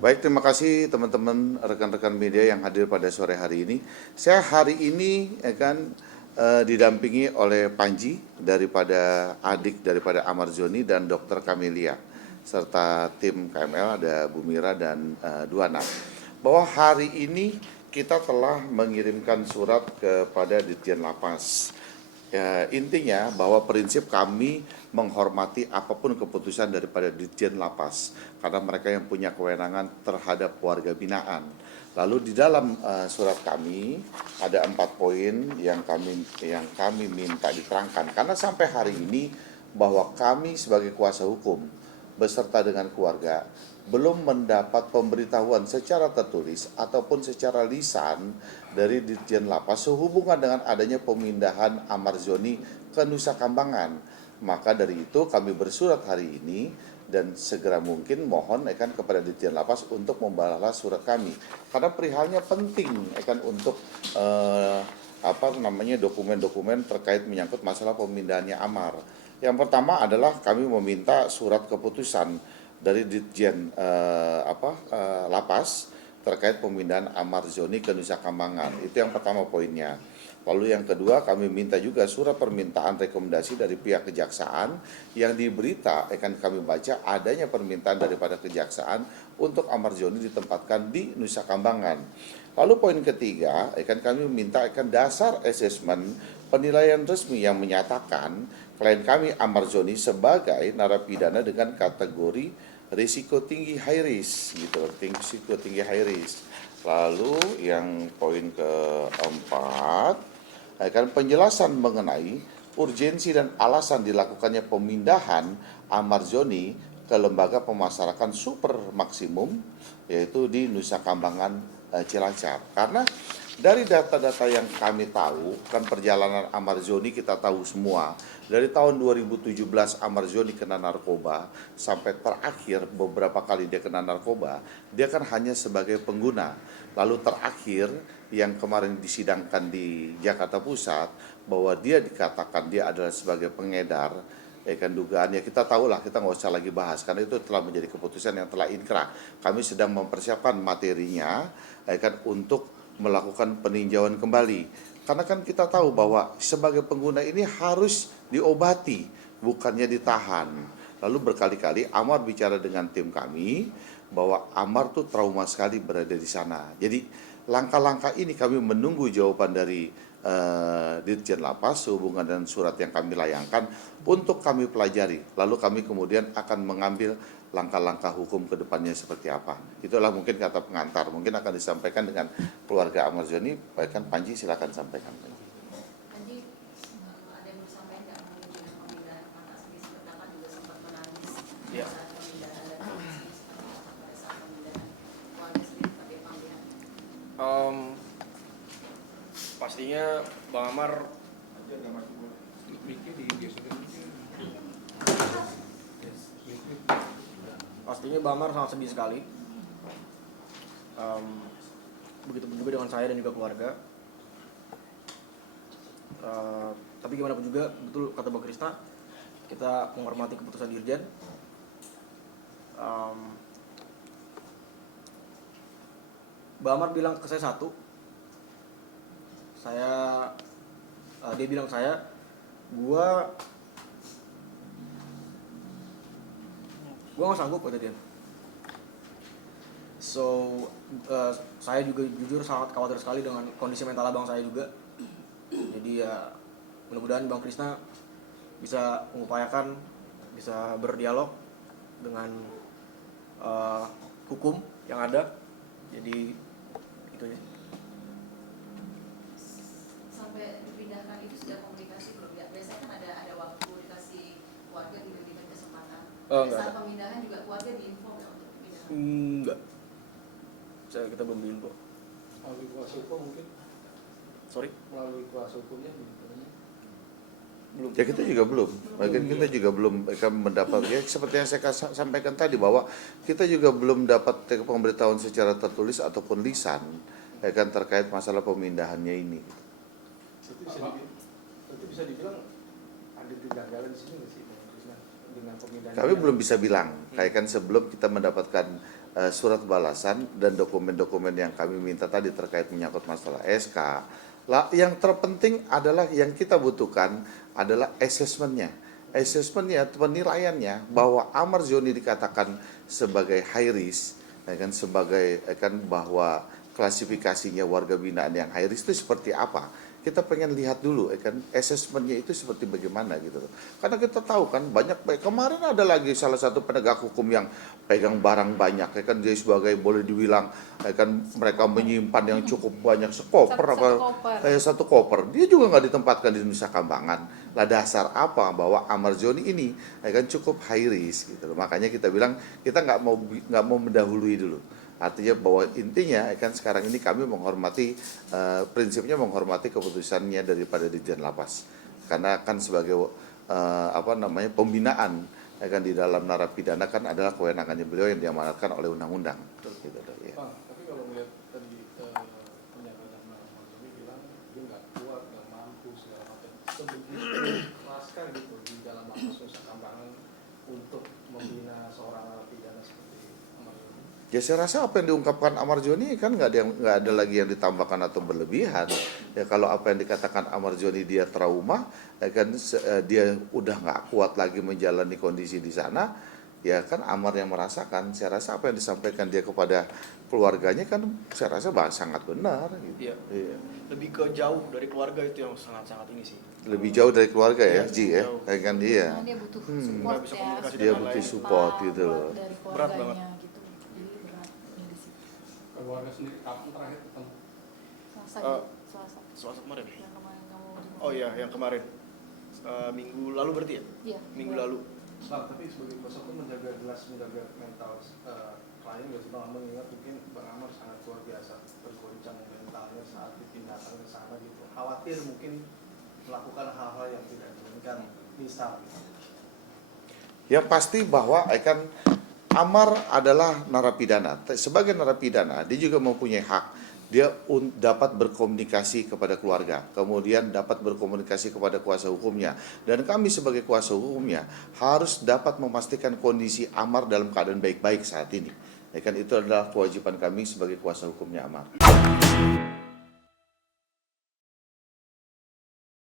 Baik, terima kasih teman-teman rekan-rekan media yang hadir pada sore hari ini. Saya hari ini didampingi oleh Panji daripada adik daripada Amar Zoni dan Dr. Kamelia serta tim KML ada Bu Mira dan Duana. Bahwa hari ini kita telah mengirimkan surat kepada Ditjen Lapas. Ya, intinya bahwa prinsip kami menghormati apapun keputusan daripada Ditjen Lapas karena mereka yang punya kewenangan terhadap warga binaan. Lalu di dalam surat kami ada 4 poin yang kami minta diterangkan karena sampai hari ini bahwa kami sebagai kuasa hukum beserta dengan keluarga belum mendapat pemberitahuan secara tertulis ataupun secara lisan dari Ditjen Lapas sehubungan dengan adanya pemindahan Amar Zoni ke Nusa Kambangan. Maka dari itu kami bersurat hari ini dan segera mungkin mohon kepada Ditjen Lapas untuk membalas surat kami karena perihalnya penting untuk dokumen-dokumen terkait menyangkut masalah pemindahannya Amar. Yang pertama adalah kami meminta surat keputusan dari Ditjen Lapas terkait pemindahan Amar Zoni ke Nusa Kambangan. Itu yang pertama poinnya. Lalu yang kedua kami minta juga surat permintaan rekomendasi dari pihak kejaksaan yang di berita akan kami baca adanya permintaan daripada kejaksaan untuk Amar Zoni ditempatkan di Nusa Kambangan. Lalu poin ketiga kami minta dasar asesmen penilaian resmi yang menyatakan klien kami Amar Zoni sebagai narapidana dengan kategori risiko tinggi high risk risiko tinggi high risk. Lalu yang poin keempat penjelasan mengenai urgensi dan alasan dilakukannya pemindahan Amar Zoni ke lembaga pemasarakan super maksimum yaitu di Nusa Kambangan Cilacap. Karena dari data-data yang kami tahu, kan perjalanan Amar Zoni kita tahu semua. Dari tahun 2017 Amar Zoni kena narkoba, sampai terakhir beberapa kali dia kena narkoba, dia kan hanya sebagai pengguna. Lalu terakhir yang kemarin disidangkan di Jakarta Pusat, bahwa dia dikatakan dia adalah sebagai pengedar, dugaannya kita tahulah, kita nggak usah lagi bahas karena itu telah menjadi keputusan yang telah inkrah. Kami sedang mempersiapkan materinya untuk melakukan peninjauan kembali. Karena kan kita tahu bahwa sebagai pengguna ini harus diobati, bukannya ditahan. Lalu berkali-kali Amar bicara dengan tim kami bahwa Amar tuh trauma sekali berada di sana. Jadi langkah-langkah ini kami menunggu jawaban dari Ditjen Lapas sehubungan dengan surat yang kami layangkan untuk kami pelajari. Lalu kami kemudian akan mengambil langkah-langkah hukum ke depannya seperti apa. Itulah mungkin kata pengantar. Mungkin akan disampaikan dengan keluarga Amar Zoni. Baikkan Panji, silakan sampaikan. Panji, ada yang mau disampaikan nggak mengenai dengan pemindahan Pak Asmi seperti juga sempat menangis saat pemindahan dan pada saat pemindahan keluarga sendiri seperti apa melihat? Pastinya Bang Amar sangat sedih sekali. Begitu juga dengan saya dan juga keluarga. Tapi gimana pun juga, betul kata Bang Krisna, kita menghormati keputusan Dirjen. Bang Amar bilang ke saya dia bilang gua nggak sanggup kata dia. Saya juga jujur sangat khawatir sekali dengan kondisi mental abang saya juga. Jadi ya mudah-mudahan Bang Krisna bisa mengupayakan, bisa berdialog dengan hukum yang ada. Jadi itu aja. Sampai dipindahkan itu sudah komunikasi belum ya? Biasanya kan ada waktu dikasih keluarga diberikan kesempatan. Saat pemindahan juga keluarga diinfo nggak untuk pemindahan? Enggak. Kita belum diinfo. Melalui kuasa hukum mungkin? Sorry? Melalui kuasa hukumnya Belum. Ya kita juga belum. Kita juga belum mendapat. Ya seperti yang saya sampaikan tadi bahwa kita juga belum dapat pemberitahuan secara tertulis ataupun lisan terkait masalah pemindahannya ini. Itu bisa dibilang ada kegagalan di sini nggak sih dengan pemindahan? Kami belum bisa bilang, kayak kan sebelum kita mendapatkan surat balasan dan dokumen-dokumen yang kami minta tadi terkait menyangkut masalah SK. Lah, yang terpenting adalah yang kita butuhkan adalah assessment-nya. Assessment-nya, penilaiannya bahwa Amar Zoni dikatakan sebagai high risk, ya kan, sebagai kan bahwa klasifikasinya warga binaan yang high risk itu seperti apa. Kita pengen lihat dulu, kan assessment-nya itu seperti bagaimana gitu loh. Karena kita tahu kan banyak, kemarin ada lagi salah satu penegak hukum yang pegang barang banyak, ya kan dia sebagai boleh dibilang, ya kan mereka menyimpan yang cukup banyak satu koper. Dia juga nggak ditempatkan di Nusa Kambangan. Lah dasar apa bahwa Amar Zoni ini, ya kan cukup high risk gitu loh. Makanya kita bilang kita nggak mau mendahului dulu. Artinya bahwa intinya kan sekarang ini kami menghormati prinsipnya menghormati keputusannya daripada Dirjen Lapas, karena kan sebagai pembinaan kan di dalam narapidana kan adalah kewenangannya beliau yang diamanatkan oleh undang-undang. Gitu, ya. Tapi kalau melihat tadi pernyataan Mas Zoni bilang dia nggak kuat, nggak mampu segala macam, sebegitu keraskah gitu di dalam lapas Nusa Kambangan untuk membina seorang narapidana seperti Amar Zoni? Ya saya rasa apa yang diungkapkan Amar Zoni kan nggak ada lagi yang ditambahkan atau berlebihan. Ya kalau apa yang dikatakan Amar Zoni dia trauma, ya kan dia udah nggak kuat lagi menjalani kondisi di sana, ya kan Amar yang merasakan. Saya rasa apa yang disampaikan dia kepada keluarganya kan saya rasa sangat benar. Gitu. Iya. Iya. Lebih ke jauh dari keluarga itu yang sangat-sangat ini sih. Lebih jauh dari keluarga ya, Iya, Ji ya, jauh. kayak kan dia. Karena dia butuh Nggak support bisa ya. komunikasi Dia dengan butuh lain. support gitu loh. Dari Berat banget. keluarganya gitu. Jadi beratnya di situ. Keluarga sendiri kapan terakhir ketemu? Selasa Kemarin. yang kemarin kamu jemput. Oh iya, yang kemarin. Minggu lalu berarti ya? Iya. Minggu lalu. Nah, tapi sebagai kuasa hukum menjaga mental klien nggak sih Bang, mengingat mungkin Bang Amar sangat luar biasa bergoncang mentalnya saat dipindahkan ke sana gitu. Khawatir mungkin melakukan hal-hal yang tidak diinginkan, misal gitu. Yang pasti bahwa kan Amar adalah narapidana. Sebagai narapidana, dia juga mempunyai hak. Dia dapat berkomunikasi kepada keluarga, kemudian dapat berkomunikasi kepada kuasa hukumnya. Dan kami sebagai kuasa hukumnya harus dapat memastikan kondisi Amar dalam keadaan baik-baik saat ini. Ya kan itu adalah kewajiban kami sebagai kuasa hukumnya Amar.